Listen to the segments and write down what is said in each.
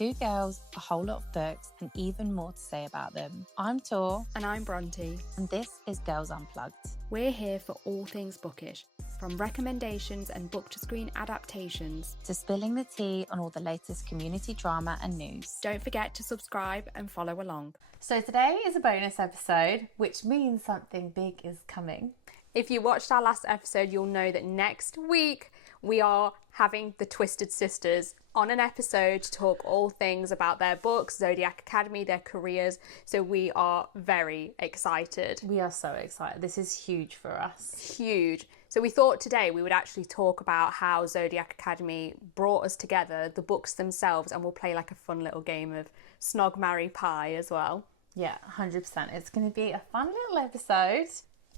Two girls, a whole lot of books, and even more to say about them. I'm Tor. And I'm Bronte. And this is Gorls Unplugged. We're here for all things bookish, from recommendations and book-to-screen adaptations to spilling the tea on all the latest community drama and news. Don't forget to subscribe and follow along. So today is a bonus episode, which means something big is coming. If you watched our last episode, you'll know that next week we are having the Twisted Sisters on an episode to talk all things about their books, Zodiac Academy, their careers. So we are very excited. We are so excited. This is huge for us. Huge. So we thought today we would actually talk about how Zodiac Academy brought us together, the books themselves, and we'll play like a fun little game of Snog, Marry, Pie as well. Yeah, 100%. It's going to be a fun little episode.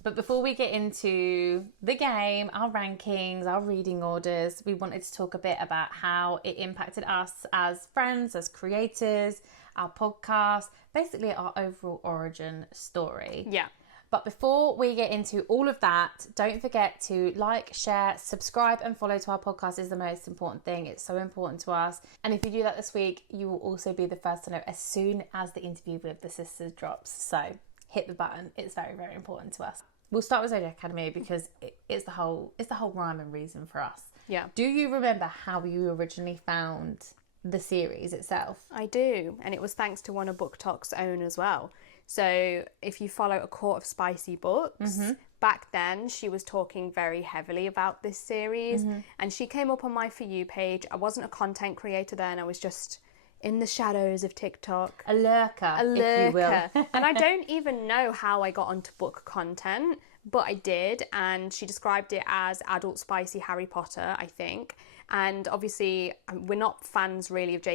But before we get into the game, our rankings, our reading orders, we wanted to talk a bit about how it impacted us as friends, as creators, our podcast, basically our overall origin story. Yeah. But before we get into all of that, don't forget to like, share, subscribe and follow to our podcast is the most important thing. It's so important to us. And if you do that this week, you will also be the first to know as soon as the interview with the sisters drops. So hit the button. It's very, very important to us. We'll start with Zodiac Academy because it's the whole rhyme and reason for us. Yeah. Do you remember how you originally found the series itself? I do, and it was thanks to one of Book Talk's own as well. So if you follow A Court of Spicy Books, back then she was talking very heavily about this series, and she came up on my For You page. I wasn't a content creator then, I was just in the shadows of TikTok. A lurker, if you will. And I don't even know how I got onto book content, but I did, and she described it as adult spicy Harry Potter, I think. And obviously we're not fans really of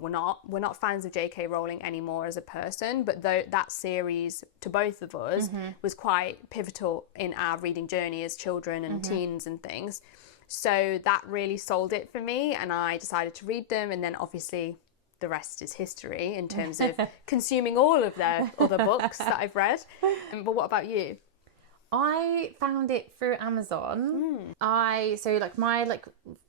we're not fans of J.K. Rowling anymore as a person, but that series to both of us was quite pivotal in our reading journey as children and teens and things. So that really sold it for me, and I decided to read them, and then obviously the rest is history in terms of consuming all of their other books that I've read. But what about you? I found it through Amazon. My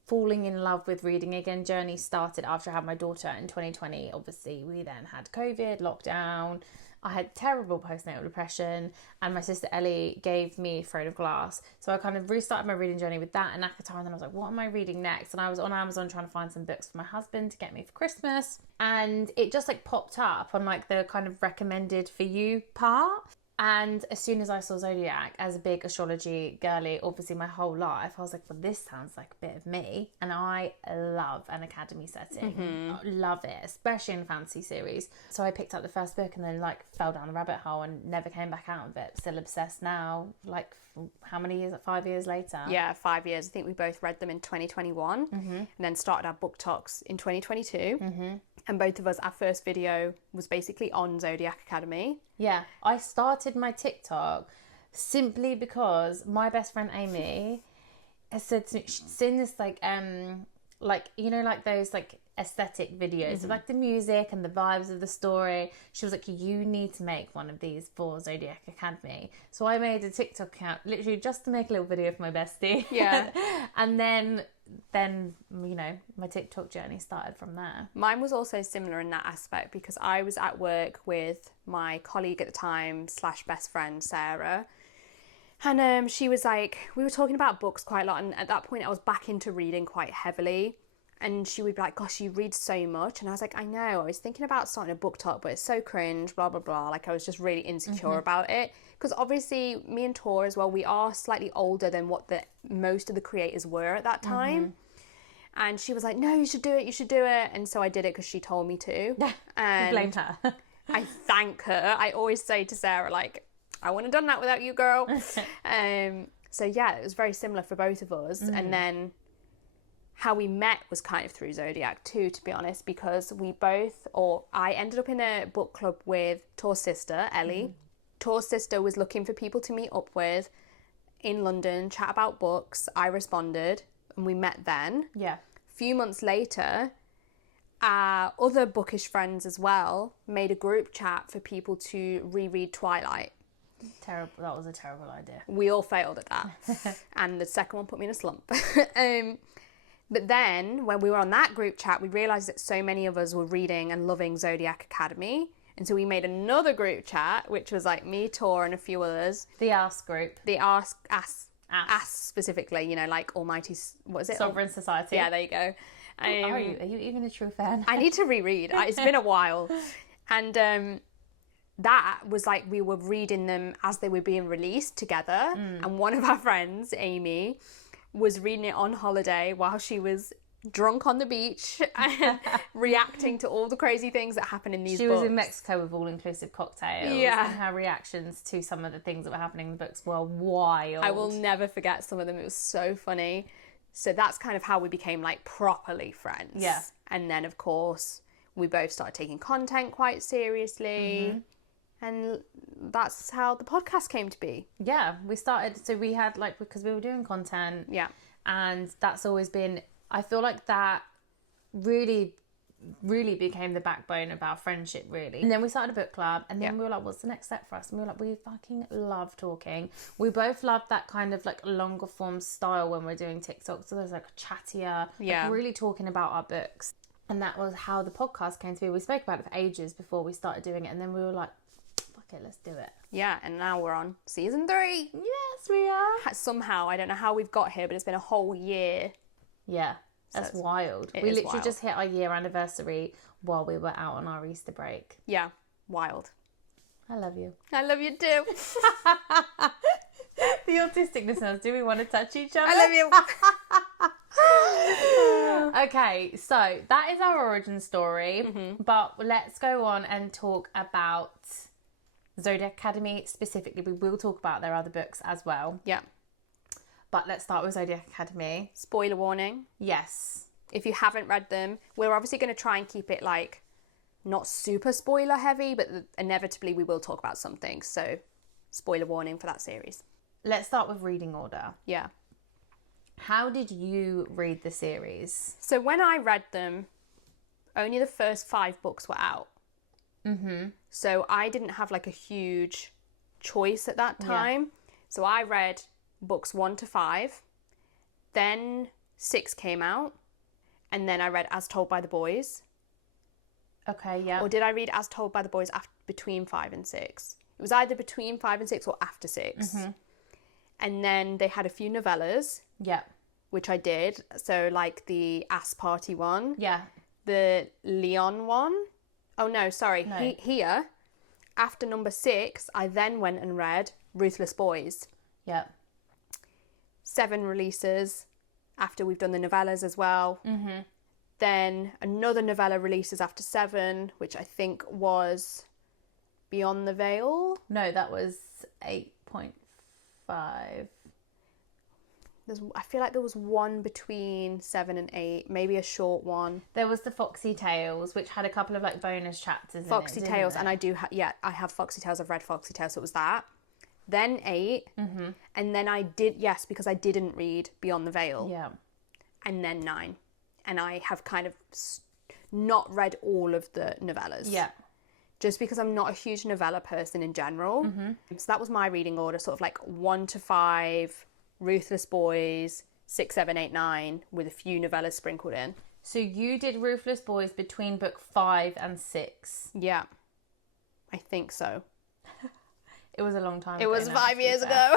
falling in love with reading again journey started after I had my daughter in 2020. Obviously, we then had COVID, lockdown. I had terrible postnatal depression, and my sister Ellie gave me Throne of Glass. So I kind of restarted my reading journey with that and Akatar, and then I was like, what am I reading next? And I was on Amazon trying to find some books for my husband to get me for Christmas, and it just like popped up on like the kind of recommended for you part. And as soon as I saw Zodiac, as a big astrology girly, obviously my whole life, I was like, well, this sounds like a bit of me. And I love an academy setting. I love it, especially in a fantasy series. So I picked up the first book and then like fell down the rabbit hole and never came back out of it. Still obsessed now, like how many years? 5 years later? Yeah, 5 years. I think we both read them in 2021 and then started our book talks in 2022. And both of us, our first video was basically on Zodiac Academy. Yeah, I started my TikTok simply because my best friend Amy has said to me, she's seen this like you know, like those like aesthetic videos of like the music and the vibes of the story. She was like, you need to make one of these for Zodiac Academy. So I made a TikTok account literally just to make a little video for my bestie. Yeah. And then you know, my TikTok journey started from there. Mine was also similar in that aspect because I was at work with my colleague at the time / best friend Sarah, and she was like, we were talking about books quite a lot, and at that point I was back into reading quite heavily, and she would be like, gosh, you read so much. And I was like, I know, I was thinking about starting a book talk, but it's so cringe, blah blah blah. Like I was just really insecure about it, because obviously me and Tor as well, we are slightly older than what most of the creators were at that time. And she was like, no, you should do it. And so I did it because she told me to. And blamed her. I thank her. I always say to Sarah, like, I wouldn't have done that without you, girl. So yeah, it was very similar for both of us. And then how we met was kind of through Zodiac too, to be honest, because I ended up in a book club with Tor's sister, Ellie. Tor's sister was looking for people to meet up with in London, chat about books. I responded, and we met then. Yeah. A few months later, our other bookish friends as well made a group chat for people to reread Twilight. Terrible. That was a terrible idea. We all failed at that. And the second one put me in a slump. But then when we were on that group chat, we realised that so many of us were reading and loving Zodiac Academy. And so we made another group chat, which was like me, Tor, and a few others. The Ask group. The Ask specifically, you know, like Almighty, what is it? Sovereign Society. Yeah, there you go. Are you even a true fan? I need to reread. It's been a while. And that was like we were reading them as they were being released together. And one of our friends, Amy, was reading it on holiday while she was drunk on the beach and reacting to all the crazy things that happen in these books. She was in Mexico with all-inclusive cocktails. Yeah. And her reactions to some of the things that were happening in the books were wild. I will never forget some of them. It was so funny. So that's kind of how we became like properly friends. Yeah. And then, of course, we both started taking content quite seriously. And that's how the podcast came to be. Yeah, we started, so we had like, because we were doing content. Yeah. And that's always been, I feel like that really became the backbone of our friendship, really. And then we started a book club, and then we were like, what's the next step for us? And we were like, we fucking love talking. We both love that kind of like longer form style when we're doing TikTok. So there's like chattier, like really talking about our books. And that was how the podcast came to be. We spoke about it for ages before we started doing it, and then we were like, fuck it, let's do it. Yeah, and now we're on season 3. Yes, we are. Somehow, I don't know how we've got here, but it's been a whole year. Yeah. That's wild. We literally just hit our year anniversary while we were out on our Easter break. Yeah, wild. I love you. I love you too. The autistic listeners, do we want to touch each other? I love you. Okay, so that is our origin story. But let's go on and talk about Zodiac Academy specifically. We will talk about their other books as well. Yeah. But let's start with Zodiac Academy. Spoiler warning. Yes. If you haven't read them, we're obviously going to try and keep it like not super spoiler heavy, but inevitably we will talk about something. So spoiler warning for that series. Let's start with reading order. Yeah. How did you read the series? So when I read them, only the first 5 books were out. So I didn't have like a huge choice at that time. So I read books 1 to 5, then 6 came out, and then I read As Told by the Boys. Okay, yeah. Or did I read As Told by the Boys between 5 and 6? It was either between 5 and 6 or after 6. And then they had a few novellas. Yeah. Which I did. So like the Ass Party one. Yeah. The Leon one. Oh no, sorry. No. Here, after number 6, I then went and read Ruthless Boys. Yeah. 7 releases after we've done the novellas as well. Then another novella releases after 7, which I think was Beyond the Veil. No, that was 8.5. I feel like there was one between 7 and 8, maybe a short one. There was the Foxy Tales, which had a couple of like bonus chapters. Foxy in it, Tales, it? and I do I have Foxy Tales. I've read Foxy Tales, so it was that. Then 8, and then I did, because I didn't read Beyond the Veil. Yeah. And then 9, and I have kind of not read all of the novellas. Yeah. Just because I'm not a huge novella person in general. So that was my reading order, sort of like 1 to 5, Ruthless Boys, 6, 7, 8, 9, with a few novellas sprinkled in. So you did Ruthless Boys between book 5 and 6. Yeah, I think so. It was a long time ago. It was 5 years ago.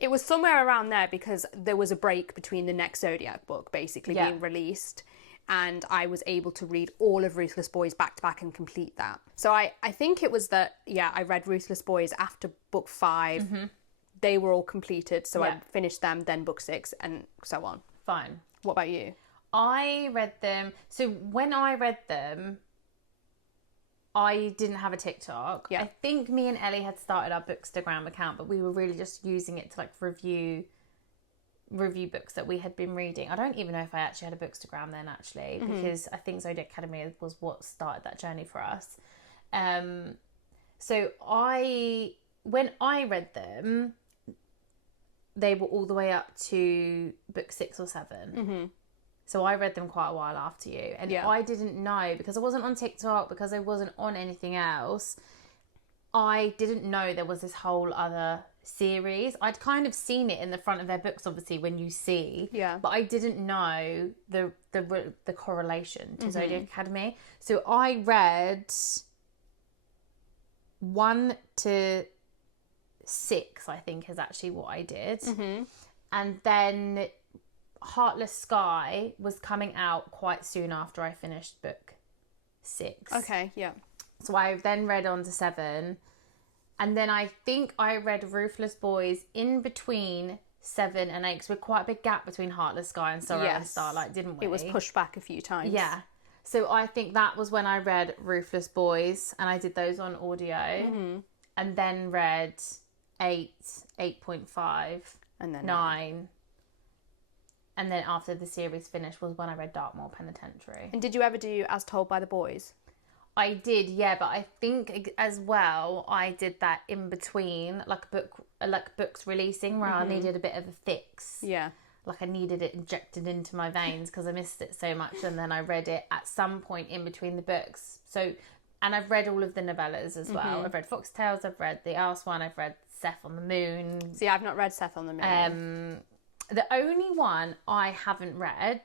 It was somewhere around there because there was a break between the next Zodiac book basically being released, and I was able to read all of Ruthless Boys back to back and complete that. So I think it was that, I read Ruthless Boys after book 5. They were all completed, so I finished them, then book 6, and so on. Fine. What about you? I read them. So when I read them, I didn't have a TikTok. Yeah. I think me and Ellie had started our Bookstagram account, but we were really just using it to like review books that we had been reading. I don't even know if I actually had a Bookstagram then, actually, because I think Zodiac Academy was what started that journey for us. So when I read them, they were all the way up to book 6 or 7. So I read them quite a while after you. And I didn't know, because I wasn't on TikTok, because I wasn't on anything else, I didn't know there was this whole other series. I'd kind of seen it in the front of their books, obviously, when you see. Yeah. But I didn't know the correlation to Zodiac Academy. So I read 1 to 6, I think, is actually what I did. And then Heartless Sky was coming out quite soon after I finished book 6. Okay, yeah. So I then read on to 7. And then I think I read Ruthless Boys in between 7 and 8, because we're quite a big gap between Heartless Sky and Sorrow and Starlight, didn't we? It was pushed back a few times. Yeah. So I think that was when I read Ruthless Boys, and I did those on audio. And then read 8, 8.5, and then 9. And then after the series finished was when I read Dartmoor Penitentiary. And did you ever do As Told by the Boys? I did, yeah, but I think as well I did that in between, like books releasing, where I needed a bit of a fix. Yeah. Like I needed it injected into my veins because I missed it so much, and then I read it at some point in between the books. So, and I've read all of the novellas as well. I've read Foxtails, I've read The Arse One, I've read Seth on the Moon. See, I've not read Seth on the Moon. The only one I haven't read,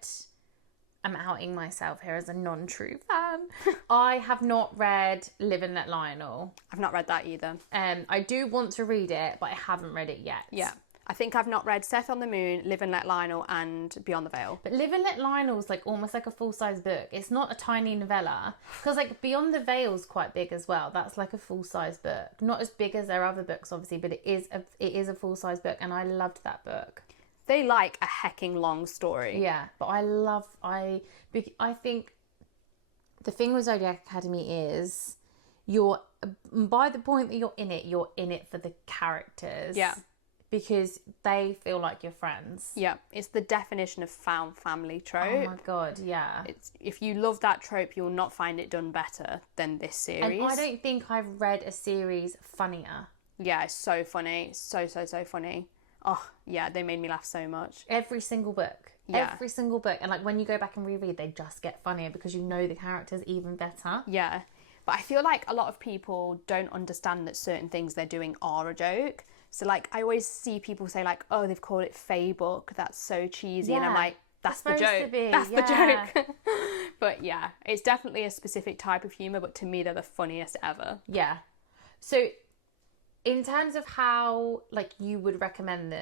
I'm outing myself here as a non-true fan. I have not read Live and Let Lionel. I've not read that either. I do want to read it, but I haven't read it yet. Yeah. I think I've not read Seth on the Moon, Live and Let Lionel, and Beyond the Veil. But Live and Let Lionel's like almost like a full-size book. It's not a tiny novella. Because like Beyond the Veil's quite big as well. That's like a full-size book. Not as big as their other books, obviously, but it is a full-size book, and I loved that book. They like a hecking long story. Yeah, but I think the thing with Zodiac Academy is by the point that you're in it for the characters. Yeah. Because they feel like your friends. Yeah, it's the definition of found family trope. Oh my God, yeah. If you love that trope, you'll not find it done better than this series. And I don't think I've read a series funnier. Yeah, it's so funny. So funny. Oh, yeah, they made me laugh so much. Every single book. Yeah. Every single book. And like when you go back and reread, they just get funnier because you know the characters even better. Yeah. But I feel like a lot of people don't understand that certain things they're doing are a joke. So like I always see people say like, oh, they've called it Fae book. That's so cheesy. Yeah. And I'm like, that's the joke. That's the joke. But yeah, it's definitely a specific type of humour, but to me they're the funniest ever. Yeah. So in terms of how like you would recommend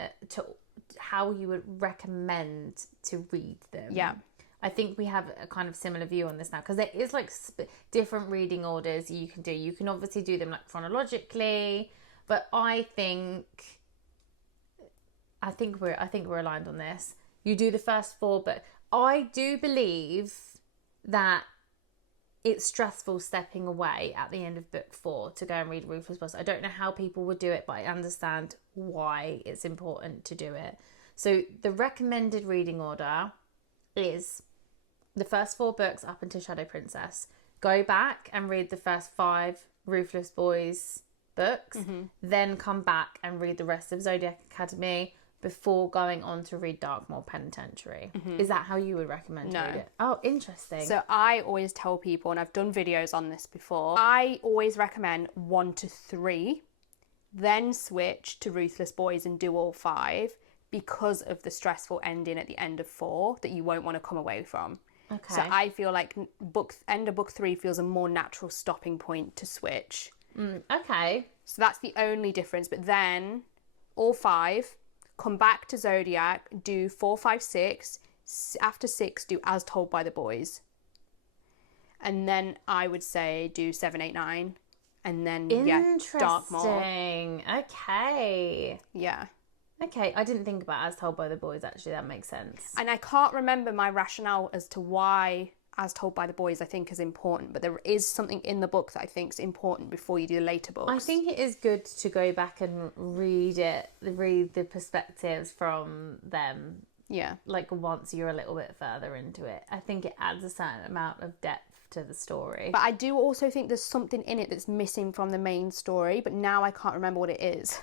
how you would recommend to read them. Yeah. I think we have a kind of similar view on this now, because there is like different reading orders you can do. You can obviously do them like chronologically, but I think we're aligned on this. You do the first 4, but I do believe that it's stressful stepping away at the end of book 4 to go and read Ruthless Boys. I don't know how people would do it, but I understand why it's important to do it. So the recommended reading order is the first 4 books up until Shadow Princess. Go back and read the first 5 Ruthless Boys books, then come back and read the rest of Zodiac Academy before going on to read Dartmoor Penitentiary. Is that how you would recommend to read it? Oh, interesting. So I always tell people, and I've done videos on this before, I always recommend 1 to 3, then switch to Ruthless Boys and do all 5 because of the stressful ending at the end of 4 that you won't want to come away from. Okay. So I feel like end of book 3 feels a more natural stopping point to switch. Okay. So that's the only difference. But then all 5, come back to Zodiac, do 4, 5, 6. After 6, do As Told by the Boys. And then I would say do 7, 8, 9. And then, Dartmoor. Interesting. Okay. Yeah. Okay, I didn't think about As Told by the Boys, actually. That makes sense. And I can't remember my rationale as to why As Told by the Boys I think is important, but there is something in the book that I think is important before you do the later books. I think it is good to go back and read the perspectives from them. Yeah. Like once you're a little bit further into it. I think it adds a certain amount of depth to the story. But I do also think there's something in it that's missing from the main story, but now I can't remember what it is.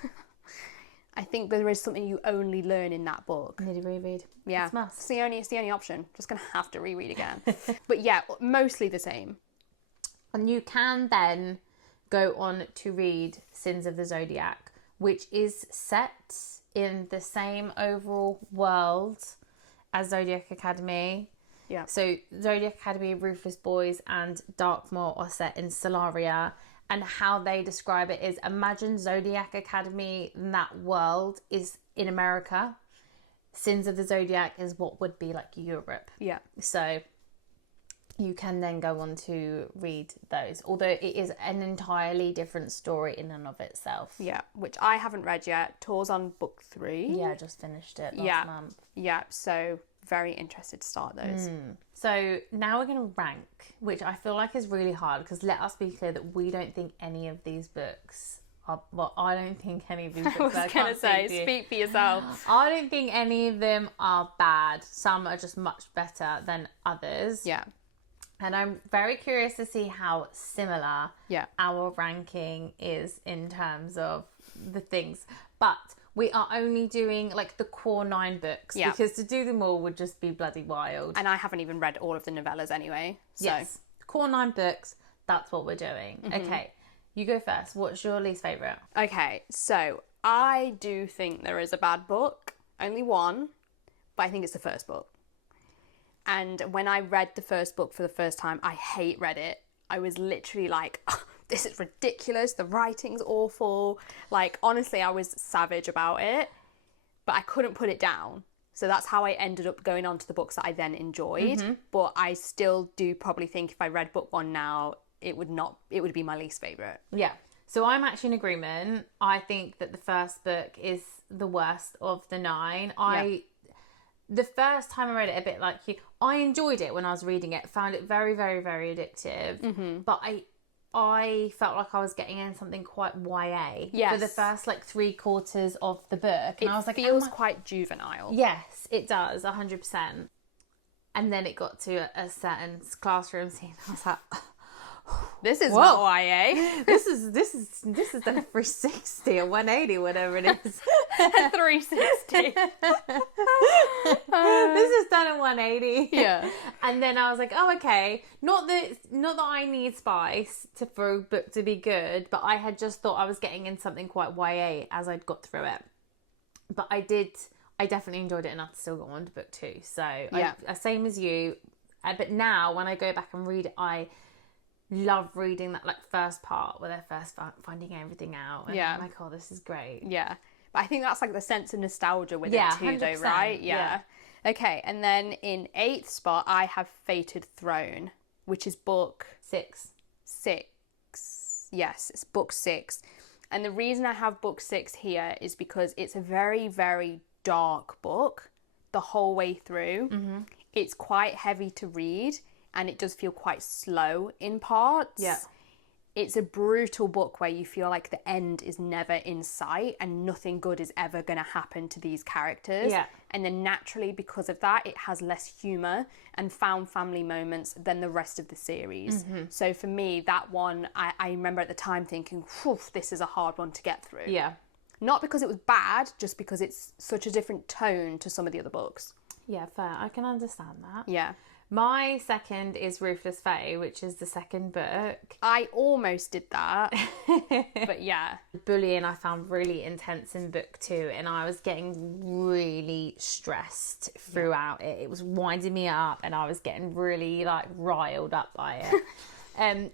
I think there is something you only learn in that book. I need to reread. Yeah, It's must. it's the only option. Just gonna have to reread again. But yeah, mostly the same. And you can then go on to read Sins of the Zodiac, which is set in the same overall world as Zodiac Academy. Yeah. So Zodiac Academy, Ruthless Boys and Darkmoor are set in Solaria, and how they describe it is, imagine Zodiac Academy in that world is in America. Sins of the Zodiac is what would be like Europe. Yeah. So you can then go on to read those, although it is an entirely different story in and of itself. Yeah, which I haven't read yet. Tor's on book 3. Yeah, I just finished it last month. Yeah, so very interested to start those. So now we're going to rank, which I feel like is really hard, because let us be clear that we don't think any of these books are, well, I don't think any of these books I was going to say, speak for yourself. I don't think any of them are bad. Some are just much better than others. Yeah. And I'm very curious to see how similar our ranking is in terms of the things. But we are only doing like the core 9 books, because to do them all would just be bloody wild. And I haven't even read all of the novellas anyway. So. Yes. Core 9 books, that's what we're doing. Okay, you go first. What's your least favourite? Okay, so I do think there is a bad book. Only one, but I think it's the first book. And when I read the first book for the first time, I read it. I was literally like, oh, this is ridiculous. The writing's awful. Like, honestly, I was savage about it, but I couldn't put it down. So that's how I ended up going on to the books that I then enjoyed. But I still do probably think if I read book 1 now, it would be my least favourite. Yeah. So I'm actually in agreement. I think that the first book is the worst of the 9. The first time I read it, a bit like you, I enjoyed it when I was reading it, found it very, very, very addictive. But I felt like I was getting in something quite YA for the first like 3/4 of the book. And I was like, it feels quite juvenile. Yes, it does, 100%. And then it got to a certain classroom scene. I was like, this is not YA. This is done a 360 or 180, whatever it is. 360. This is done at 180. Yeah. And then I was like, oh, okay. Not that I need spice for a book to be good, but I had just thought I was getting in something quite YA as I'd got through it. But I definitely enjoyed it enough to still go on to book 2. So same as you. But now when I go back and read it, I love reading that like first part where they're first finding everything out. And I'm like, oh, this is great. Yeah. But I think that's like the sense of nostalgia with it too, 100%. though, right? Yeah. Okay, and then in 8th spot, I have Fated Throne, which is book 6. Yes, it's book 6. And the reason I have book 6 here is because it's a very, very dark book the whole way through. It's quite heavy to read, and it does feel quite slow in parts. Yeah. It's a brutal book where you feel like the end is never in sight and nothing good is ever going to happen to these characters. Yeah. And then naturally, because of that, it has less humour and found family moments than the rest of the series. So for me, that one, I remember at the time thinking, whew, this is a hard one to get through. Yeah. Not because it was bad, just because it's such a different tone to some of the other books. Yeah, fair. I can understand that. Yeah. My second is Ruthless Fae, which is the second book. I almost did that, but yeah. Bullying I found really intense in book 2, and I was getting really stressed throughout it. It was winding me up, and I was getting really like riled up by it.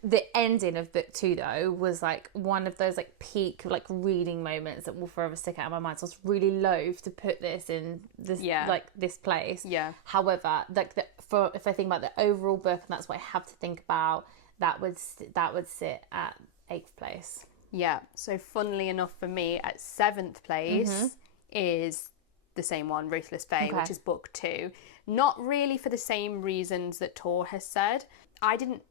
The ending of book 2 though was like one of those like peak like reading moments that will forever stick out of my mind. So I was really loath to put this in this like this place. Yeah. However, like if I think about the overall book, and that's what I have to think about, that would sit at 8th place. Yeah. So funnily enough for me, at 7th place is the same one, Ruthless Fae, which is book 2. Not really for the same reasons that Tor has said. I didn't,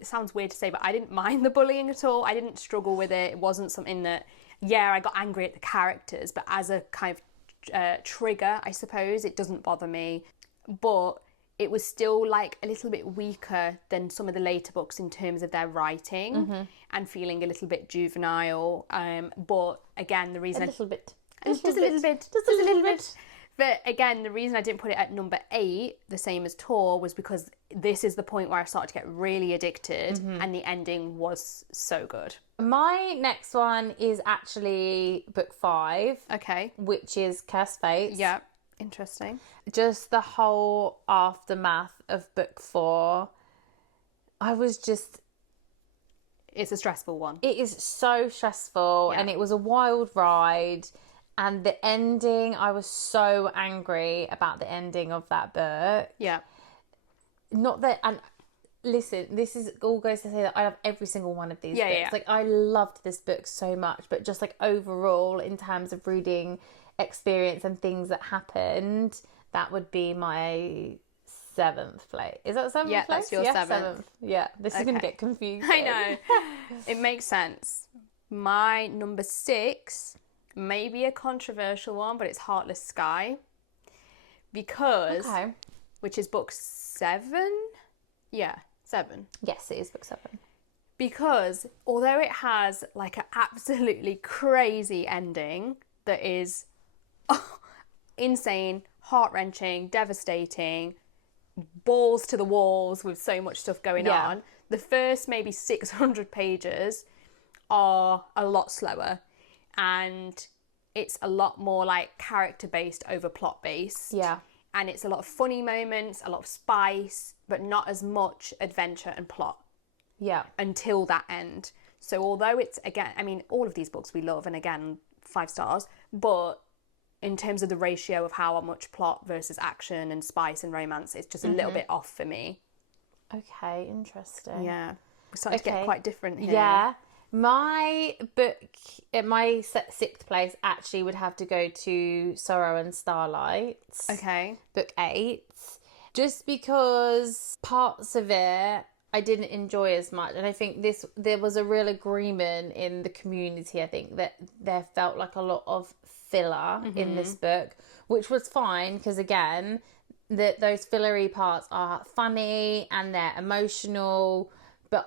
it sounds weird to say, but I didn't mind the bullying at all. I didn't struggle with it. It wasn't something that, I got angry at the characters, but as a kind of trigger, I suppose, it doesn't bother me. But it was still like a little bit weaker than some of the later books in terms of their writing and feeling a little bit juvenile. But again, the reason... Just a little bit. But again, the reason I didn't put it at number 8, the same as Tor, was because this is the point where I started to get really addicted, and the ending was so good. My next one is actually book 5. Okay. Which is Cursed Fates. Yeah. Interesting. Just the whole aftermath of book 4. I was just... It's a stressful one. It is so stressful, and it was a wild ride. And the ending, I was so angry about the ending of that book. Yeah. Not that, and listen, this is all goes to say that I love every single one of these books. Yeah. Like, I loved this book so much, but just like overall, in terms of reading experience and things that happened, that would be my 7th place. Is that 7th place? Yeah, that's your 7th. Yeah, this is going to get confusing. I know. It makes sense. My number 6, maybe a controversial one, but it's Heartless Sky. Because, which is book 7? Yeah, 7. Yes, it is book 7. Because although it has like an absolutely crazy ending that is insane, heart-wrenching, devastating, balls to the walls with so much stuff going on, the first maybe 600 pages are a lot slower, and it's a lot more like character-based over plot-based. Yeah. And it's a lot of funny moments, a lot of spice, but not as much adventure and plot. Yeah. Until that end. So although it's, again, I mean, all of these books we love, and again, 5 stars, but in terms of the ratio of how much plot versus action and spice and romance, it's just a little bit off for me. Okay, interesting. Yeah. We're starting to get quite different here. Yeah. My book, my 6th place actually would have to go to Sorrow and Starlight. Okay. Book 8. Just because parts of it I didn't enjoy as much. And I think there was a real agreement in the community, I think, that there felt like a lot of filler in this book, which was fine because, again, those fillery parts are funny and they're emotional. But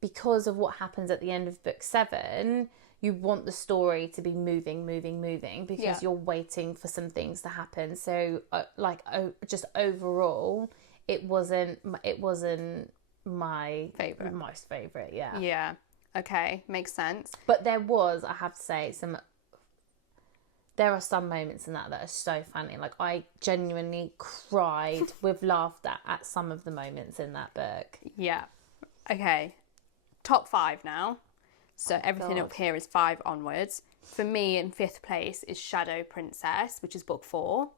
because of what happens at the end of book 7, you want the story to be moving because you're waiting for some things to happen. So, just overall, it wasn't my most favourite, yeah. Yeah. Okay, makes sense. But there was, I have to say, there are some moments in that are so funny. Like, I genuinely cried with laughter at some of the moments in that book. Yeah. Okay. Top 5 now. So everything up here is 5 onwards. For me, in 5th place is Shadow Princess, which is book 4.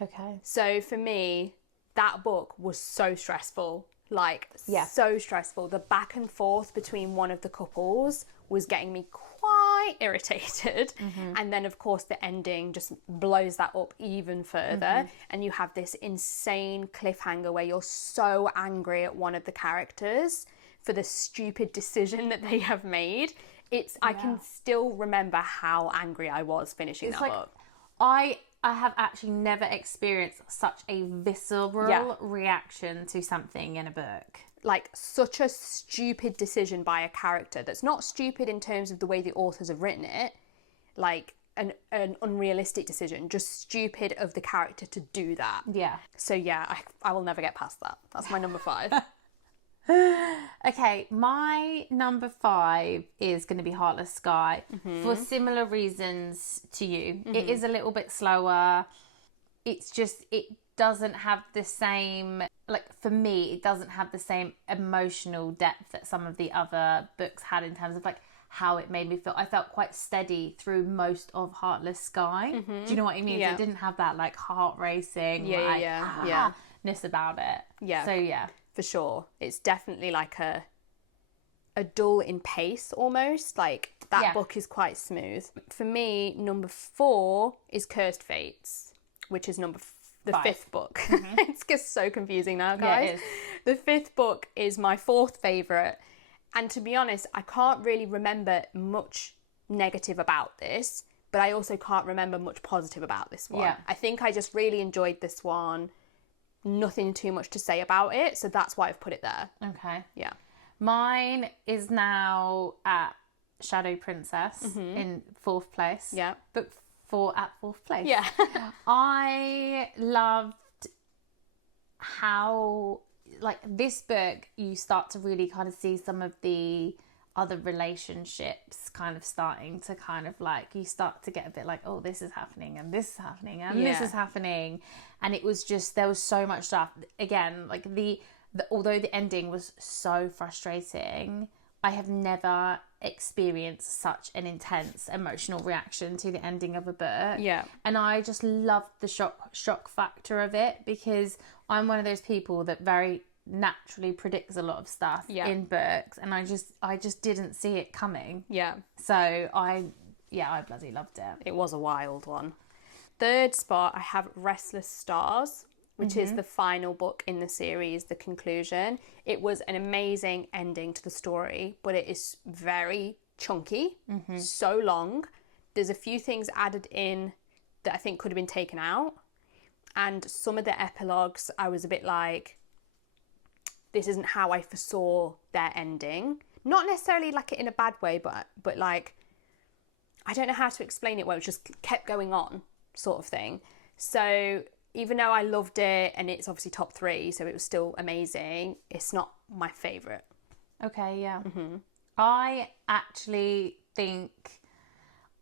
Okay. So for me, that book was so stressful. So stressful. The back and forth between one of the couples was getting me quite irritated. And then, of course, the ending just blows that up even further. And you have this insane cliffhanger where you're so angry at one of the characters for the stupid decision that they have made. I can still remember how angry I was finishing that book. I have actually never experienced such a visceral reaction to something in a book. Like, such a stupid decision by a character that's not stupid in terms of the way the authors have written it, like an unrealistic decision, just stupid of the character to do that. Yeah. So yeah, I will never get past that. That's my number 5. Okay, my number 5 is going to be Heartless Sky for similar reasons to you. It is a little bit slower. It's just, it doesn't have the same, like, for me, it doesn't have the same emotional depth that some of the other books had in terms of, like, how it made me feel. I felt quite steady through most of Heartless Sky. Do you know what I mean? Yeah. So it didn't have that, like, heart racing, ness about it. Yeah. So, yeah. For sure. It's definitely like a dull in pace almost. Like, that book is quite smooth. For me, number 4 is Cursed Fates, which is the 5th book. It's just so confusing now, guys. Yeah, it is. The 5th book is my 4th favourite. And to be honest, I can't really remember much negative about this, but I also can't remember much positive about this one. Yeah. I think I just really enjoyed this one. Nothing too much to say about it, so that's why I've put it there. Okay. Yeah. Mine is now at Shadow Princess in 4th place. Yeah. Book at fourth place. Yeah. I loved how, like, this book, you start to really kind of see some of the other relationships kind of starting to kind of like, you start to get a bit like, oh, this is happening and this is happening and this is happening. And it was just, there was so much stuff. Again, like although the ending was so frustrating, I have never experienced such an intense emotional reaction to the ending of a book. Yeah. And I just loved the shock factor of it, because I'm one of those people that very naturally predicts a lot of stuff in books, and I just didn't see it coming. Yeah. So I bloody loved it. It was a wild one. Third spot, I have Restless Stars, which is the final book in the series, the conclusion. It was an amazing ending to the story, but it is very chunky, so long. There's a few things added in that I think could have been taken out. And some of the epilogues, I was a bit like, this isn't how I foresaw their ending. Not necessarily like in a bad way, but like, I don't know how to explain it, where it just kept going on, sort of thing. So even though I loved it, and it's obviously top 3, so it was still amazing, it's not my favourite. Okay, yeah. I actually think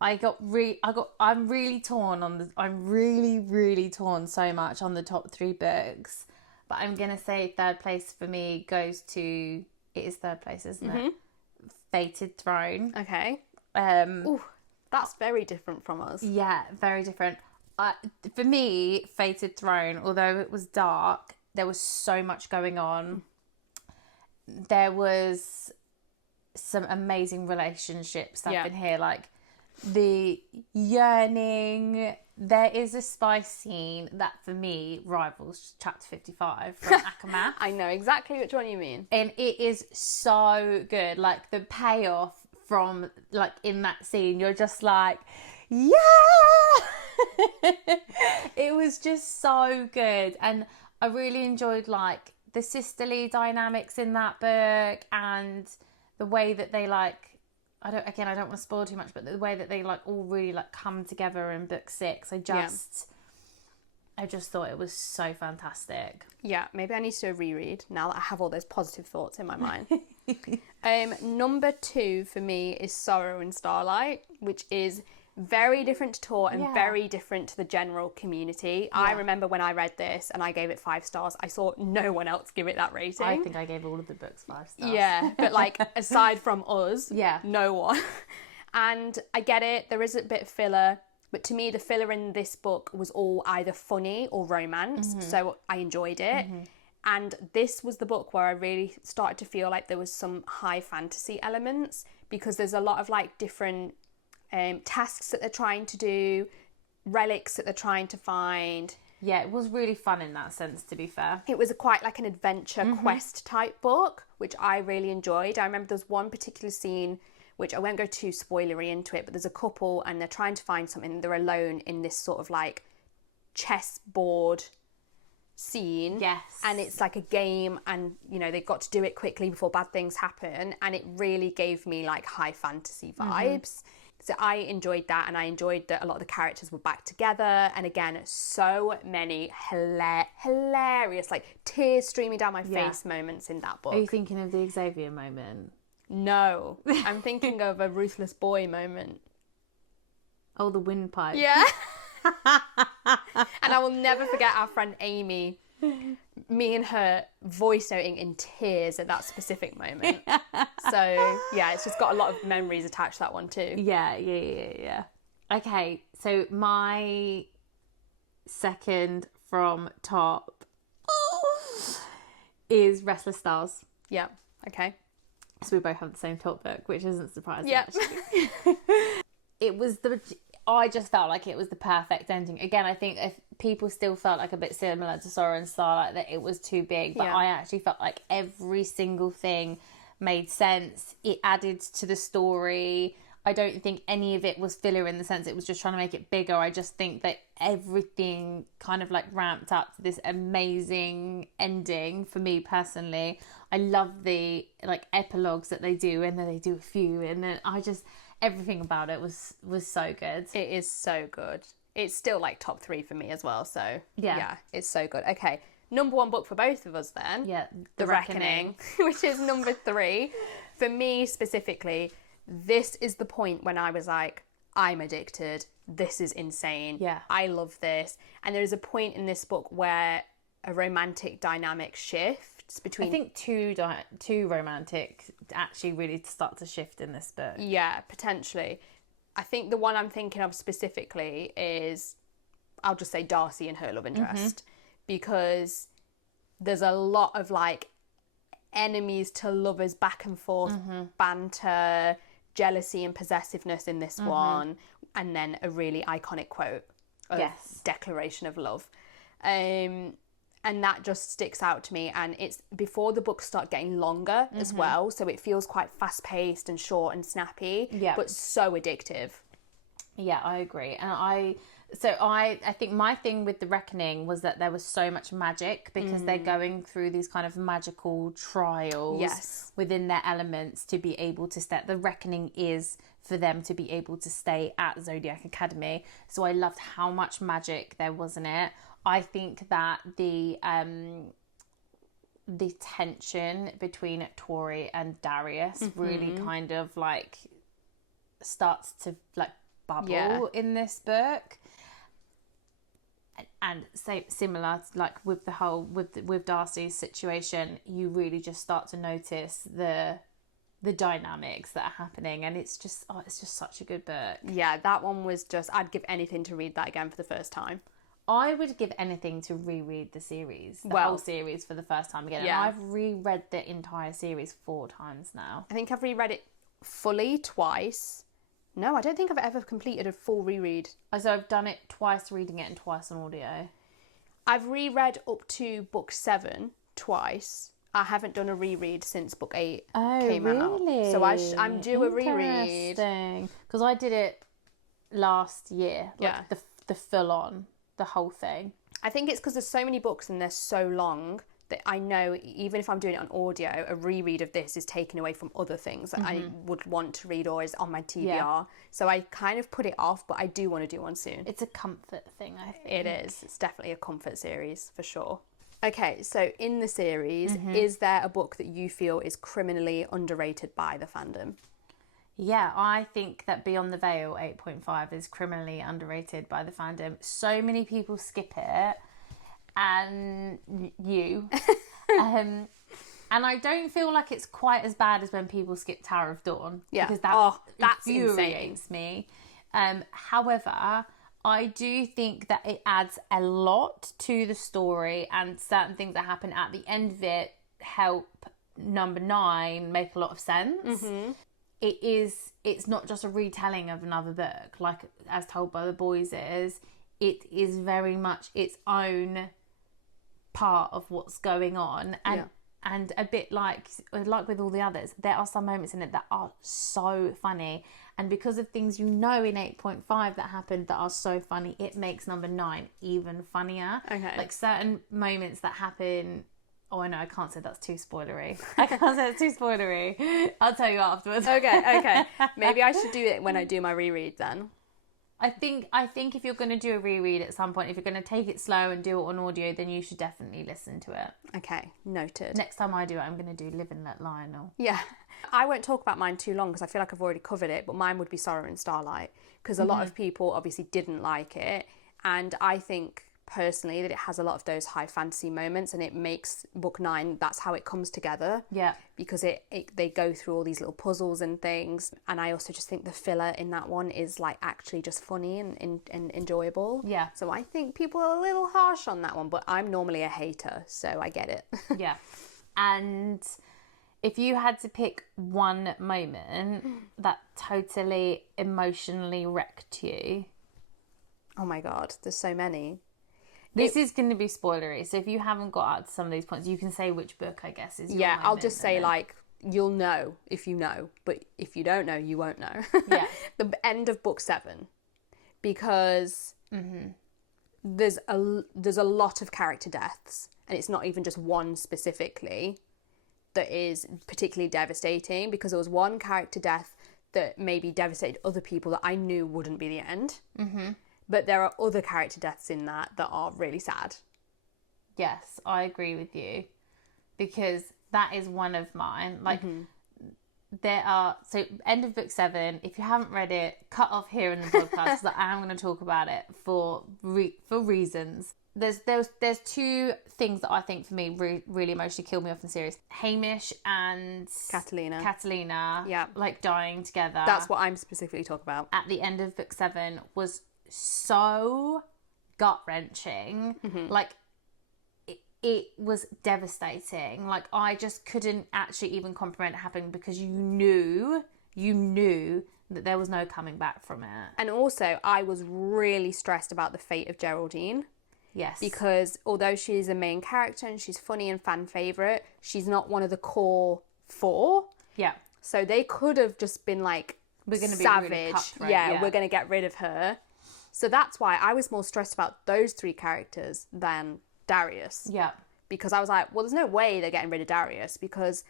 I'm really torn I'm really torn so much on the top 3 books. But I'm going to say third place for me goes to, it is third place, isn't it? Fated Throne. Okay. Ooh, that's very different from us. Yeah, very different. For me, Fated Throne, although it was dark, there was so much going on. There was some amazing relationship stuff in here, like the yearning. There is a spice scene that for me rivals chapter 55 from Peckham. I know exactly which one you mean. And it is so good. Like the payoff from like in that scene, you're just like, yeah! It was just so good. And I really enjoyed like the sisterly dynamics in that book, and the way that they like, I don't want to spoil too much, but the way that they like all really like come together in book 6, I just thought it was so fantastic. Yeah, maybe I need to do a reread now that I have all those positive thoughts in my mind. Number 2 for me is Sorrow in Starlight, which is very different to Tor and very different to the general community. I remember when I read this and I gave it 5 stars, I saw no one else give it that rating. I think I gave all of the books 5 stars. Yeah, but like aside from us, no one. And I get it, there is a bit of filler, but to me the filler in this book was all either funny or romance, so I enjoyed it. And this was the book where I really started to feel like there was some high fantasy elements, because there's a lot of like different tasks that they're trying to do, relics that they're trying to find. Yeah, it was really fun in that sense, to be fair. It was quite like an adventure quest type book, which I really enjoyed. I remember there's one particular scene, which I won't go too spoilery into it, but there's a couple and they're trying to find something. They're alone in this sort of like chessboard scene. Yes. And it's like a game, and you know, they've got to do it quickly before bad things happen, and it really gave me like high fantasy vibes. So I enjoyed that, and I enjoyed that a lot of the characters were back together, and again, so many hilarious, like tears streaming down my face moments in that book. Are you thinking of the Xavier moment? No, I'm thinking of a Ruthless Boy moment. Oh, the windpipe. Yeah. And I will never forget our friend Amy, me and her voice noting in tears at that specific moment. So yeah, it's just got a lot of memories attached to that one too. Yeah. Okay, so my second from top is Restless Stars. Yeah, okay. So we both have the same top book, which isn't surprising. Yeah. I just felt like it was the perfect ending. Again, I think if people still felt like a bit similar to Sorrow and Starlight, that it was too big, but I actually felt like every single thing made sense. It added to the story. I don't think any of it was filler in the sense it was just trying to make it bigger. I just think that everything kind of like ramped up to this amazing ending for me personally. I love the like epilogues that they do, and then they do a few, and then everything about it was so good. It is so good. It's still like top 3 for me as well. So yeah, it's so good. Okay, number 1 book for both of us then. Yeah, The Reckoning, which is number 3. For me specifically, this is the point when I was like, I'm addicted. This is insane. Yeah. I love this. And there is a point in this book where a romantic dynamic shifts between... I think two romantic actually really start to shift in this book. Yeah, potentially. I think the one I'm thinking of specifically is, I'll just say Darcy and her love interest, because there's a lot of like enemies to lovers back and forth banter, jealousy and possessiveness in this one, and then a really iconic quote of declaration of love. And that just sticks out to me, and it's before the books start getting longer as well, so it feels quite fast-paced and short and snappy, but so addictive. Yeah, I agree. And I think my thing with The Reckoning was that there was so much magic, because they're going through these kind of magical trials within their elements to be able to stay. The Reckoning is for them to be able to stay at Zodiac Academy. So I loved how much magic there was in it. I think that the tension between Tori and Darius really kind of like starts to like bubble in this book. And similar, like with the whole with Darcy's situation, you really just start to notice the dynamics that are happening, and it's just such a good book. Yeah, that one was just, I'd give anything to read that again for the first time. I would give anything to reread the series, the whole series for the first time again. Yeah. And I've reread the entire series 4 times now. I think I've reread it fully twice. No, I don't think I've ever completed a full reread. So I've done it twice reading it and twice on audio. I've reread up to book 7 twice. I haven't done a reread since book 8 came out. Really? So I'm due a reread. Interesting. Because I did it last year. Like the full on, the whole thing. I think it's because there's so many books and they're so long that I know even if I'm doing it on audio, a reread of this is taken away from other things that I would want to read or is on my TBR. Yeah. So I kind of put it off, but I do want to do one soon. It's a comfort thing, I think. It is. It's definitely a comfort series for sure. Okay, so in the series, is there a book that you feel is criminally underrated by the fandom? Yeah, I think that Beyond the Veil 8.5 is criminally underrated by the fandom. So many people skip it, and you. And I don't feel like it's quite as bad as when people skip Tower of Dawn. Yeah. Because that that's infuriates insane. me. However, I do think that it adds a lot to the story, and certain things that happen at the end of it help number 9 make a lot of sense. It's not just a retelling of another book, like As Told by the Boys is. It is very much its own part of what's going on, and a bit like with all the others, there are some moments in it that are so funny, and because of things in 8.5 that happened that are so funny, it makes number 9 even funnier. Okay. Like certain moments that happen. Oh, I know, I can't say that's too spoilery. I can't say it's too spoilery. I'll tell you afterwards. Okay. Maybe I should do it when I do my reread then. I think if you're going to do a reread at some point, if you're going to take it slow and do it on audio, then you should definitely listen to it. Okay, noted. Next time I do it, I'm going to do Live and Let Lionel. Yeah. I won't talk about mine too long because I feel like I've already covered it, but mine would be Sorrow and Starlight, because a lot of people obviously didn't like it, and I think personally that it has a lot of those high fantasy moments, and it makes book 9, that's how it comes together. Yeah. Because they go through all these little puzzles and things, and I also just think the filler in that one is like actually just funny and enjoyable. Yeah. So I think people are a little harsh on that one, but I'm normally a hater, so I get it. Yeah. And if you had to pick one moment that totally emotionally wrecked you. Oh my God, there's so many. This is going to be spoilery, so if you haven't got out to some of these points, you can say which book, I guess, is your moment. I'll just say, like, you'll know if you know, but if you don't know, you won't know. Yeah. The end of book 7, because there's a lot of character deaths, and it's not even just one specifically that is particularly devastating, because there was one character death that maybe devastated other people that I knew wouldn't be the end. Mm-hmm. But there are other character deaths in that are really sad. Yes, I agree with you, because that is one of mine. Like, there are, so end of book 7, if you haven't read it, cut off here in the podcast, because I am going to talk about it for reasons. There's 2 things that I think for me really emotionally killed me off in the series. Hamish and Catalina, yeah, like dying together. That's what I'm specifically talking about. At the end of book 7 was so gut-wrenching. Like, it was devastating. Like, I just couldn't actually even comprehend it happening, because you knew that there was no coming back from it. And also, I was really stressed about the fate of Geraldine. Yes. Because although she's a main character and she's funny and fan favourite, she's not one of the core 4. Yeah. So they could have just been like, we're going to be savage. Really cutthroat. Yeah, we're going to get rid of her. So that's why I was more stressed about those 3 characters than Darius. Yeah. Because I was like, well, there's no way they're getting rid of Darius, because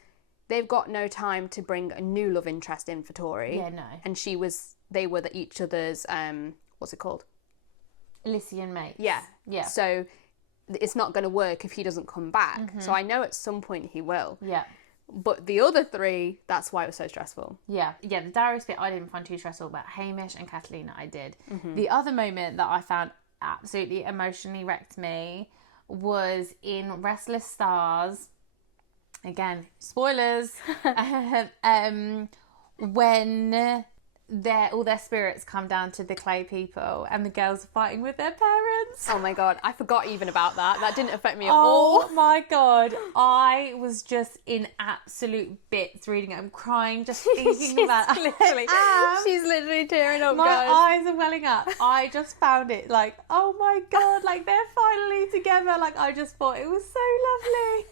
they've got no time to bring a new love interest in for Tori. Yeah, no. And they were each other's, what's it called? Elysian mates. Yeah. Yeah. So it's not going to work if he doesn't come back. So I know at some point he will. Yeah. But the other 3, that's why it was so stressful. Yeah. Yeah, the Darius bit I didn't find too stressful, but Hamish and Catalina I did. The other moment that I found absolutely emotionally wrecked me was in Restless Stars. Again, spoilers. When all their spirits come down to the clay people and the girls are fighting with their parents. Oh my God, I forgot even about that. That didn't affect me at all. Oh my God, I was just in absolute bits reading it. I'm crying just thinking about it. She's literally tearing up, My guys. eyes are welling up. I just found it like, oh my God, like they're finally together. Like, I just thought it was so lovely.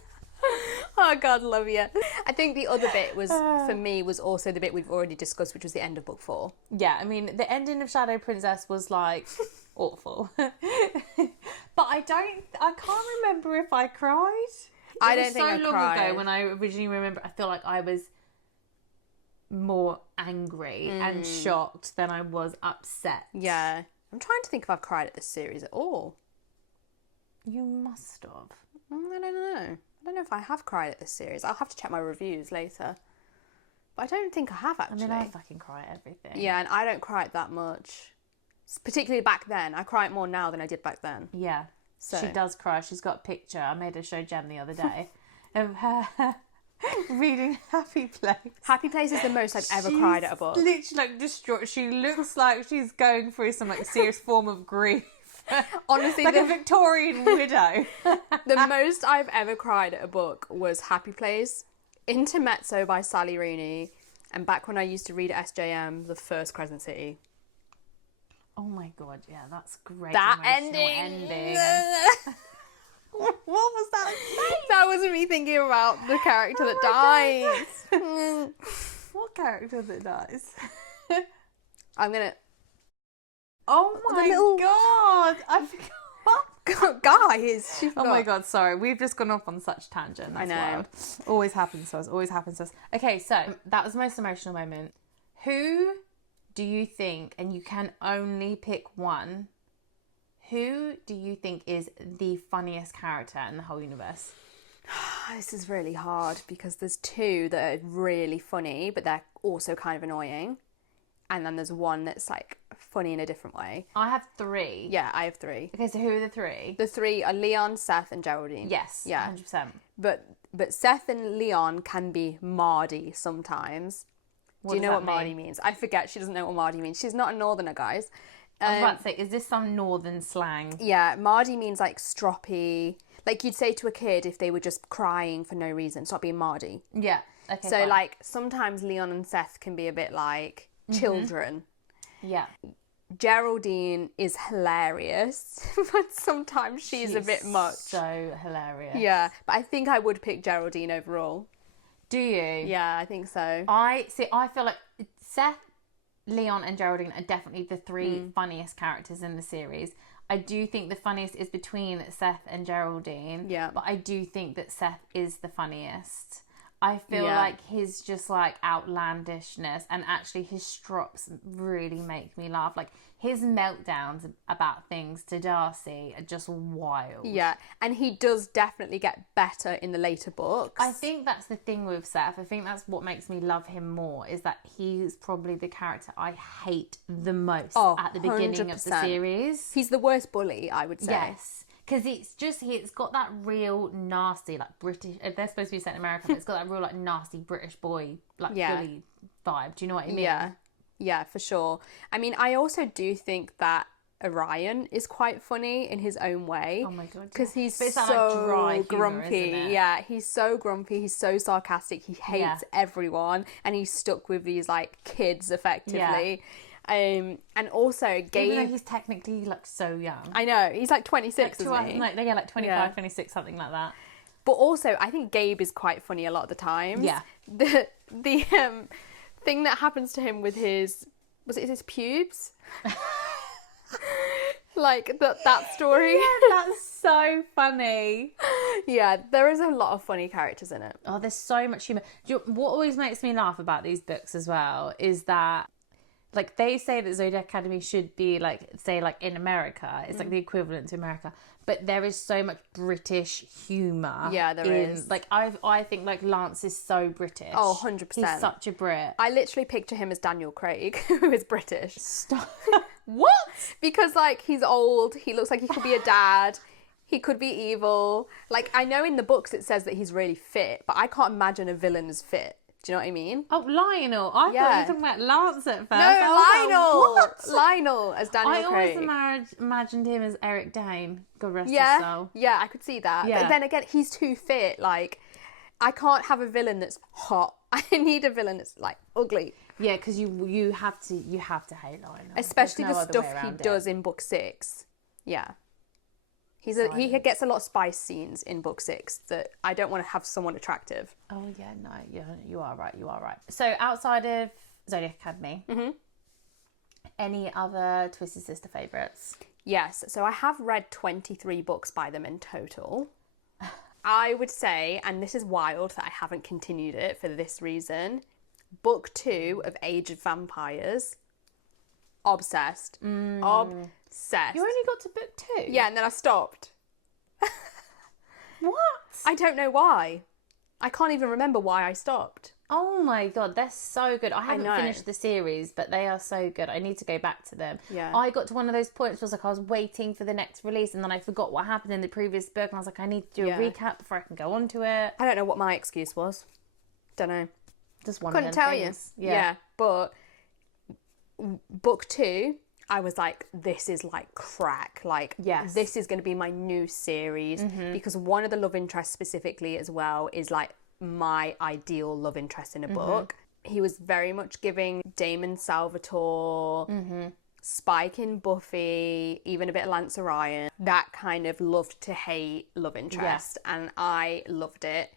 Oh God, love you. I think the other bit was, for me, was also the bit we've already discussed, which was the end of book 4. Yeah, I mean, the ending of Shadow Princess was like awful. But I can't remember if I cried. I don't think I cried. It was so long ago when I originally remember. I feel like I was more angry and shocked than I was upset. Yeah. I'm trying to think if I've cried at this series at all. You must have. I don't know. I don't know if I have cried at this series. I'll have to check my reviews later. But I don't think I have, actually. I mean, I fucking cry at everything. Yeah, and I don't cry it that much. Particularly back then. I cry it more now than I did back then. Yeah. So. She does cry. She's got a picture. I made her show Jen the other day of her reading Happy Place. Happy Place is the most I've ever cried at a book. Literally like distraught. She looks like she's going through some like serious form of grief. Honestly, like a Victorian widow. The most I've ever cried at a book was Happy Place, Intermezzo by Sally Rooney, and back when I used to read at SJM, the first Crescent City. Oh my God, yeah, that's great. That ending. What was that? That was me thinking about the character that dies. What character that dies? I'm gonna. Oh my God! I forgot. Guys, oh my God! Sorry, we've just gone off on such tangent. That's I know. Wild. Always happens to us. Always happens to us. Okay, so that was the most emotional moment. Who do you think, and you can only pick one, who do you think is the funniest character in the whole universe? This is really hard because there's 2 that are really funny, but they're also kind of annoying. And then there's one that's like funny in a different way. I have 3. Yeah, I have 3. Okay, so who are the 3? The 3 are Leon, Seth, and Geraldine. Yes, yeah, 100%. But Seth and Leon can be Mardy sometimes. Do you know what Mardy means? I forget. She doesn't know what Mardy means. She's not a northerner, guys. I was about to say, is this some northern slang? Yeah, Mardy means like stroppy. Like you'd say to a kid if they were just crying for no reason, stop being Mardy. Yeah. Okay. So like sometimes Leon and Seth can be a bit like children. Yeah. Geraldine is hilarious, but sometimes she's a bit much. So hilarious. Yeah, but I think I would pick Geraldine overall. Do you? Yeah, I think so. I feel like Seth, Leon and Geraldine are definitely the 3 funniest characters in the series. I do think the funniest is between Seth and Geraldine. Yeah. But I do think that Seth is the funniest. I feel like his just like outlandishness, and actually his strops really make me laugh. Like his meltdowns about things to Darcy are just wild. Yeah, and he does definitely get better in the later books. I think that's the thing with Seth. I think that's what makes me love him more, is that he's probably the character I hate the most at the beginning of the series. He's the worst bully, I would say. Yes. Because it's got that real nasty, like British, they're supposed to be set in America, but it's got that real like nasty British boy, like bully vibe. Do you know what I mean? Yeah, for sure. I mean, I also do think that Orion is quite funny in his own way. Oh my God. Because he's so so dry grumpy. humor, isn't it? Yeah, he's so grumpy. He's so sarcastic. He hates everyone. And he's stuck with these like kids effectively. And also Gabe, even though he's technically like so young. I know, he's like 26, isn't he? Like 25, 26, something like that. But also I think Gabe is quite funny a lot of the times. Yeah. The thing that happens to him with his pubes? Like that story. Yeah, that's so funny. Yeah, there is a lot of funny characters in it. Oh, there's so much humour. What always makes me laugh about these books as well is that, like, they say that Zodiac Academy should be, like, say, like, in America. It's, like, the equivalent to America. But there is so much British humour. Yeah, there is. Like, I think, like, Lance is so British. Oh, 100%. He's such a Brit. I literally picture him as Daniel Craig, who is British. Stop. What? Because, like, he's old. He looks like he could be a dad. He could be evil. Like, I know in the books it says that he's really fit, but I can't imagine a villain as fit. Do you know what I mean? Oh, Lionel. I thought you were talking about Lance at first. No, Lionel. Lionel as Daniel Craig. I always imagined him as Eric Dane. God rest his soul. Yeah, I could see that. Yeah. But then again, he's too fit. Like, I can't have a villain that's hot. I need a villain that's, like, ugly. Yeah, because you have to hate Lionel. Especially the stuff he does in book 6. Yeah. He gets a lot of spice scenes in book 6 that I don't want to have someone attractive. Oh, yeah, no, you are right. So, outside of Zodiac Academy, any other Twisted Sister favourites? Yes, so I have read 23 books by them in total. I would say, and this is wild that I haven't continued it for this reason, book 2 of Age of Vampires, obsessed. Obsessed. You only got to book 2? Yeah, and then I stopped. What? I don't know why. I can't even remember why I stopped. Oh my God, they're so good. I haven't know. finished the series, but they are so good. I need to go back to them. Yeah. I got to one of those points where I was waiting for the next release, and then I forgot what happened in the previous book, and I was like, I need to do a recap before I can go on to it. I don't know what my excuse was. Don't know. Just one Couldn't of them tell things. you. Yeah, but book 2, I was like, this is like crack. Like, Yes. this is going to be my new series. Because one of the love interests specifically as well is like my ideal love interest in a book. He was very much giving Damon Salvatore, Spike in Buffy, even a bit of Lance Orion, that kind of love to hate love interest. And I loved it.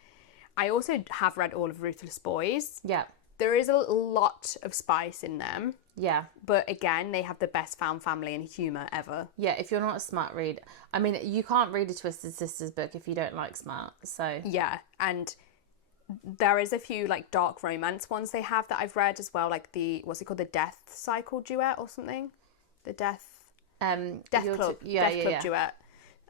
I also have read all of Ruthless Boys. Yeah. There is a lot of spice in them. Yeah. But again, they have the best found family and humour ever. Yeah, if you're not a smart reader. I mean, you can't read a Twisted Sisters book if you don't like smart, so... Yeah, and there is a few, like, dark romance ones they have that I've read as well, like what's it called, the Death Cycle duet or something? The Death Club. Death Club duet.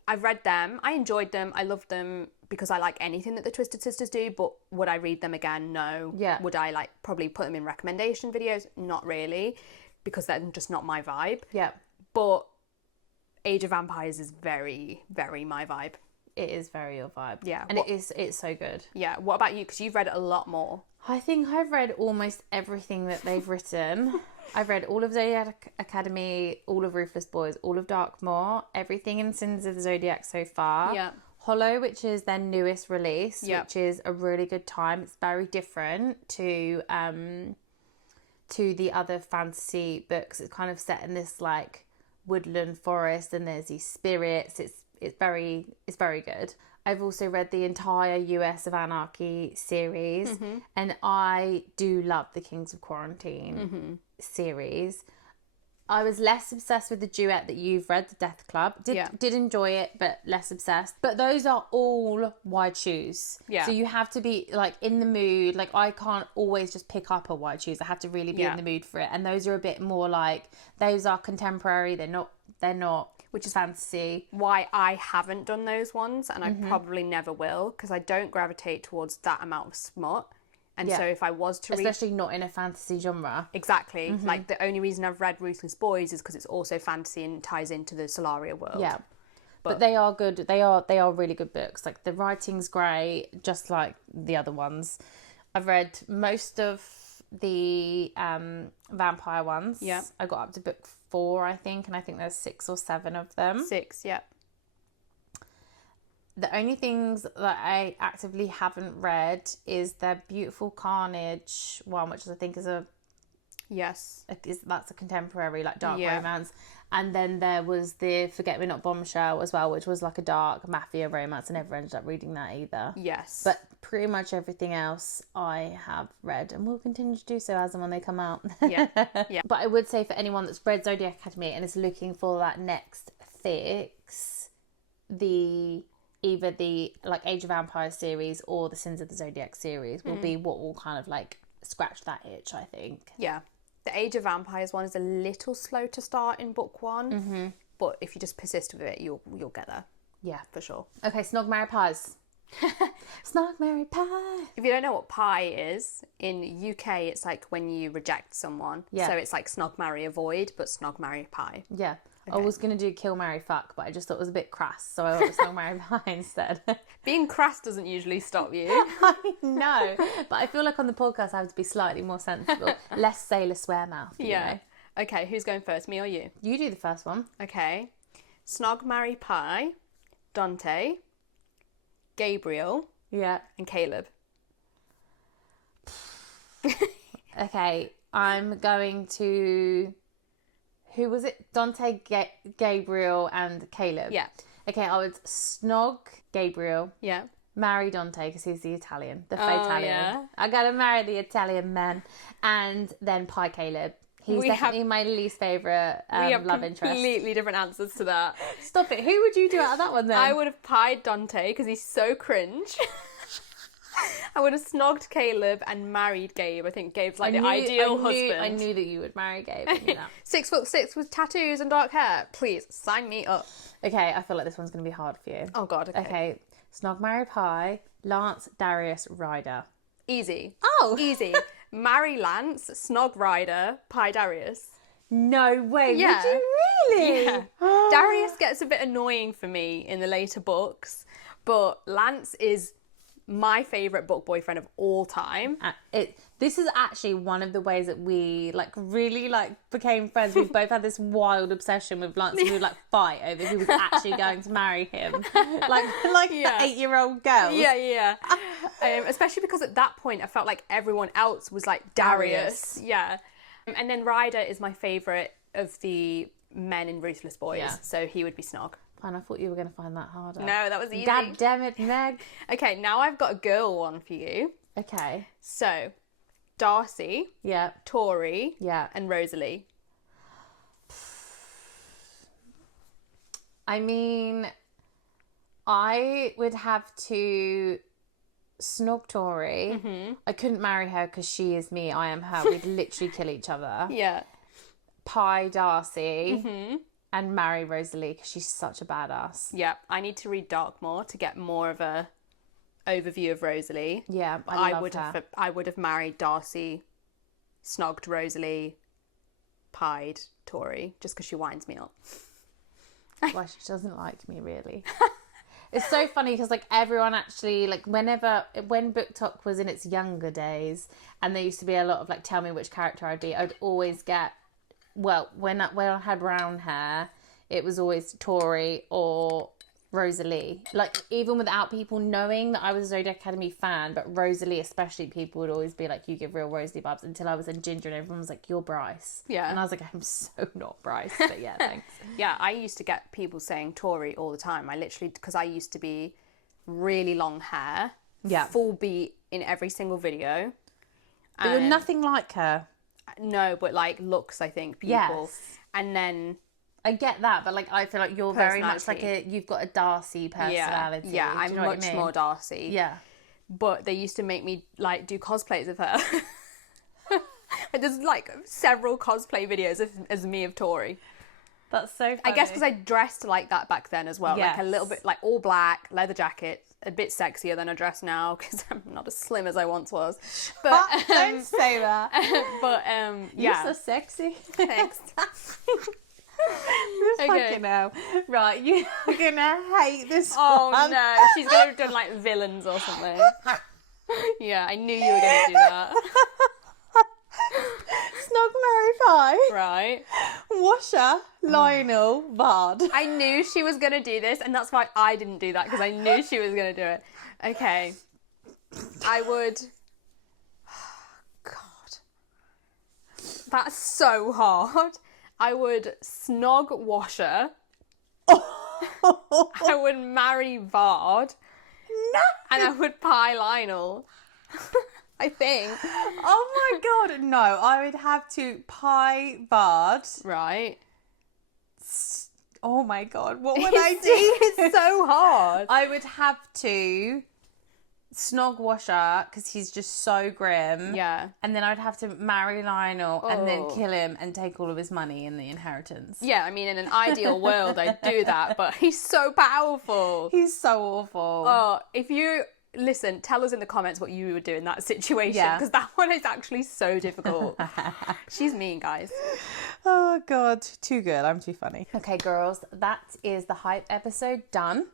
I've read them. I enjoyed them. I loved them because I like anything that the Twisted Sisters do, but would I read them again? No. Yeah. Would I, like, probably put them in recommendation videos? Not really, because they're just not my vibe. Yeah. But Age of Vampires is very, very my vibe. It is very your vibe. Yeah. And it's so good. Yeah. What about you? Because you've read it a lot more. I think I've read almost everything that they've written. I've read all of Zodiac Academy, all of Ruthless Boys, all of Darkmoor, everything in Sins of the Zodiac so far. Yeah. Hollow, which is their newest release, Yeah. which is a really good time. It's very different to the other fantasy books. It's kind of set in this like woodland forest, and there's these spirits. It's very good. I've also read the entire US of Anarchy series, and I do love the Kings of Quarantine series. I was less obsessed with the duet that you've read, The Death Club. Did enjoy it, but less obsessed. But those are all wide shoes. Yeah. So you have to be like in the mood. Like I can't always just pick up a wide shoes. I have to really be in the mood for it. And those are a bit more like, those are contemporary. They're not which is fantasy. Why I haven't done those ones, and I probably never will, because I don't gravitate towards that amount of smut. And so if I was to read... Especially not in a fantasy genre. Exactly. Like, the only reason I've read Ruthless Boys is because it's also fantasy and ties into the Solaria world. Yeah. But they are good. They are really good books. Like, the writing's great, just like the other ones. I've read most of the vampire ones. Yeah. I got up to book 4, I think, and I think there's 6 or 7 of them. 6, yeah. The only things that I actively haven't read is the Beautiful Carnage one, which I think is that's a contemporary, like, dark romance. And then there was the Forget Me Not Bombshell as well, which was like a dark mafia romance. I never ended up reading that either. Yes. But pretty much everything else I have read and will continue to do so as and when they come out. Yeah. But I would say for anyone that's read Zodiac Academy and is looking for that next fix, either the like Age of Empires series or the Sins of the Zodiac series will be what will kind of like scratch that itch, I think. Yeah. The Age of Vampires one is a little slow to start in book 1, but if you just persist with it, you'll get there. Yeah, for sure. Okay, Snog, Marry, Pies. Snog, Marry, Pie. If you don't know what pie is, in UK it's like when you reject someone. Yeah. So it's like Snog, Marry, Avoid, but Snog, Marry, Pie. Yeah. I was going to do Kill, Marry, Fuck, but I just thought it was a bit crass, so I went with Snog, Marry, Pie instead. Being crass doesn't usually stop you. I know, but I feel like on the podcast I have to be slightly more sensible. Less sailor swear mouth, you know? Okay, who's going first, me or you? You do the first one. Okay. Snog, Marry, Pie, Dante, Gabriel, and Caleb. Okay, I'm going to... Who was it? Dante, Gabriel, and Caleb. Yeah. Okay, I would snog Gabriel. Yeah. Marry Dante because he's the Italian, the Italian. Yeah. I gotta marry the Italian man, and then pie Caleb. He's definitely my least favourite love interest. Completely different answers to that. Stop it. Who would you do out of that one then? I would have pied Dante because he's so cringe. I would have snogged Caleb and married Gabe. I think Gabe's like the ideal husband. I knew that you would marry Gabe. I knew that. 6'6" with tattoos and dark hair. Please sign me up. Okay, I feel like this one's going to be hard for you. Oh God. Okay. Snog, Marry, Pie, Lance, Darius, Ryder. Easy. Oh, easy. Marry Lance, snog Ryder, pie Darius. No way. Yeah. Would you really? Yeah. Darius gets a bit annoying for me in the later books, but Lance is my favourite book boyfriend of all time. This is actually one of the ways that we really became friends. We've both had this wild obsession with Lance, and we would fight over who was actually going to marry him, like the 8-year-old girls. Yeah. Especially because at that point I felt like everyone else was like Darius. Yeah, and then Ryder is my favourite of the men in Ruthless Boys, so he would be Snog. Fine, I thought you were going to find that harder. No, that was easy. God damn it, Meg. Okay, now I've got a girl one for you. Okay. So, Darcy, yeah, Tori, yeah, and Rosalie. I mean, I would have to snog Tori. Mm-hmm. I couldn't marry her because she is me, I am her. We'd literally kill each other. Yeah. Pie Darcy. Mm-hmm. And marry Rosalie because she's such a badass. Yeah, I need to read Darkmoor to get more of a overview of Rosalie. Yeah, I would have married Darcy, snogged Rosalie, pied Tori, just because she winds me up. Well, she doesn't like me really. It's so funny because everyone actually when Book Talk was in its younger days, and there used to be a lot of tell me which character I'd be. I'd always get. Well, when I had brown hair, it was always Tori or Rosalie. Even without people knowing that I was a Zodiac Academy fan, but Rosalie especially, people would always be like, you give real Rosalie vibes, until I was in Ginger and everyone was like, you're Bryce. Yeah. And I was like, I'm so not Bryce, but yeah, thanks. Yeah, I used to get people saying Tori all the time. Because I used to be really long hair. Yeah. Full beat in every single video. But you're nothing like her. No, but looks, I think, people. Yes. and then I get that, but like I feel like you're very much like Personality. you've got a Darcy personality. Yeah, Do I'm you know what I much mean? more Darcy. Yeah. But they used to make me like do cosplays of her. There's like several cosplay videos as me of Tori. That's so funny. I guess because I dressed like that back then as well. Like a little bit like all black, leather jacket, a bit sexier than I dress now because I'm not as slim as I once was. But don't say that. but yeah. You're so sexy. Thanks. Fucking hell. Right, you're gonna hate this Oh one. no, she's gonna have done like villains or something. Yeah, I knew you were gonna do that. Snog, marry, pie. Right. Washer, Lionel, Vard. I knew she was gonna do this, and that's why I didn't do that, because I knew she was gonna do it. Okay. I would. God. That's so hard. I would snog Washer. I would marry Vard. No. And I would pie Lionel. I think. Oh my god, no. I would have to pie Vard. Right. Oh my god, what would I do? It's so hard. I would have to snog Washer because he's just so grim. Yeah. And then I'd have to marry Lionel and then Oh. kill him and take all of his money in the inheritance. Yeah, I mean, in an ideal world, I'd do that, but he's so powerful. He's so awful. Oh, if you listen, tell us in the comments what you would do in that situation, Yeah. because that one is actually so difficult. She's mean, guys. Oh god, too good. I'm too funny. Okay, girls, that is the hype episode done.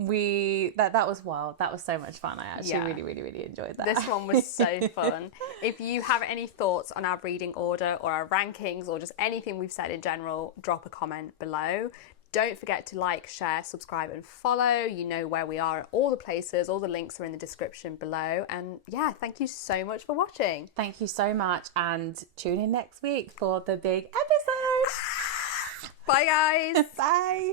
That was wild. That was so much fun. I actually really enjoyed that. This one was so fun. If you have any thoughts on our reading order or our rankings or just anything we've said in general, drop a comment below. Don't forget to like, share, subscribe and follow. You know where we are at all the places. All the links are in the description below. And yeah, thank you so much for watching. Thank you so much, and tune in next week for the big episode. Bye, guys. Bye.